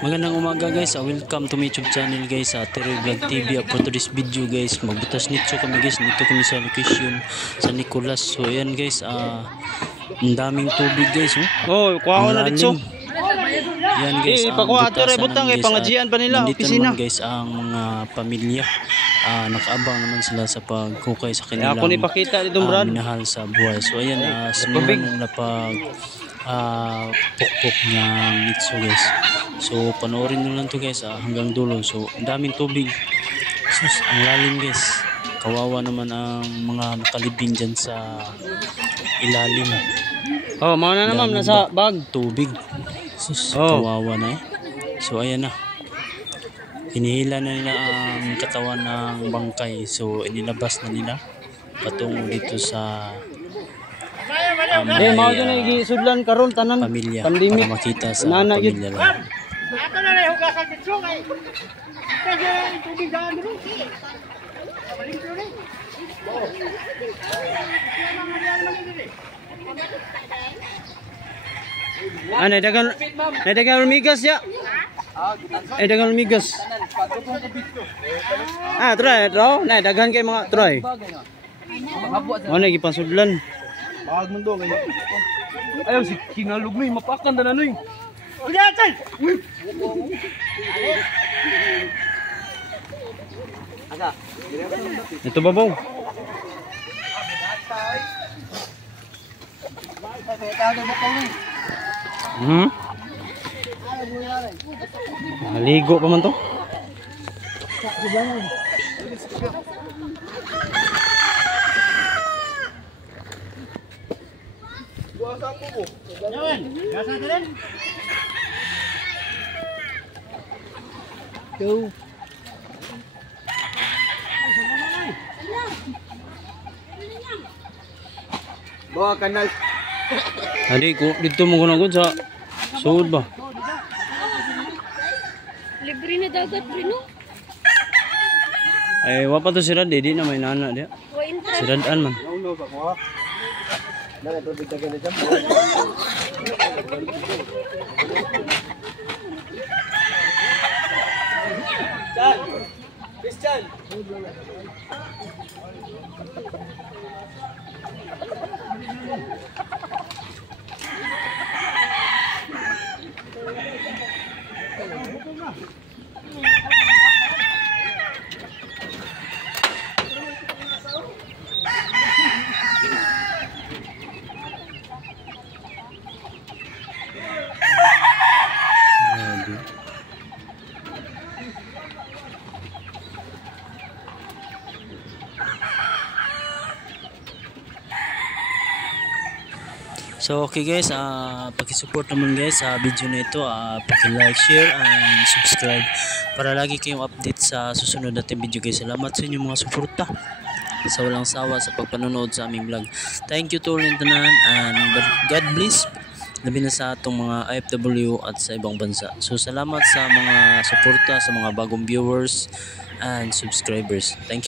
Magandang umaga guys, welcome to my YouTube channel guys, Teroy Vlog TV. For today's video guys, magbutas nito kami guys, dito kami sa location sa Nicolas. So ayan guys, ang daming tubig guys. Oh, kuha ko na dito. Yan guys, pakuha ato rin butang kay pangajian pa nila, opisina. Guys, ang mga pamilya, nakaabang naman sila sa pagkukay sa kanilang ako ni pakita dito Brad. Minahal sa buhay. So ayan, simulan na pukpok ng nitso guys. So panoorin nyo lang to guys, hanggang dulo. So ang daming tubig, sus, ang lalim guys. Kawawa naman ang mga nakalibing dyan sa ilalim. Oh, mga na naman nasa bag tubig. Sus, kawawa na eh. So ayan na, hinihila na nila ang katawan ng bangkay. So inilabas na nila patungo dito sa mao na igisudlan karon tanan pamilya, pandemic para makita sa pamilya lang. Ato na lang hugasan dito kay kasi tubig daan dito. Dagang lumigas ya. Dagang lumigas. Try raw, daghan kay mga try. Ano gipansudlan? Bag mo do ngayon. Ayaw si kinalog mi mapakan na nanoy. Uliatan. Ito babaw. Maligo pa man to. Yawan, gasa din. Go. Bawa kanal. Adi ko dito mo gud sa sud ba. Libre na dagat rin, no? Ay wa pa to sirad di na may nana dia. Siradan man. Christian. So okay guys, paki-support naman guys sa video na ito, paki-like, share and subscribe para lagi kayong update sa susunod nating video guys. Salamat sa inyong mga suporta sa walang sawa sa pagpanonood sa aming vlog. Thank you to all tanan and God bless, labi na sa atong mga IFW at sa ibang bansa. So salamat sa mga suporta, sa mga bagong viewers and subscribers. Thank you.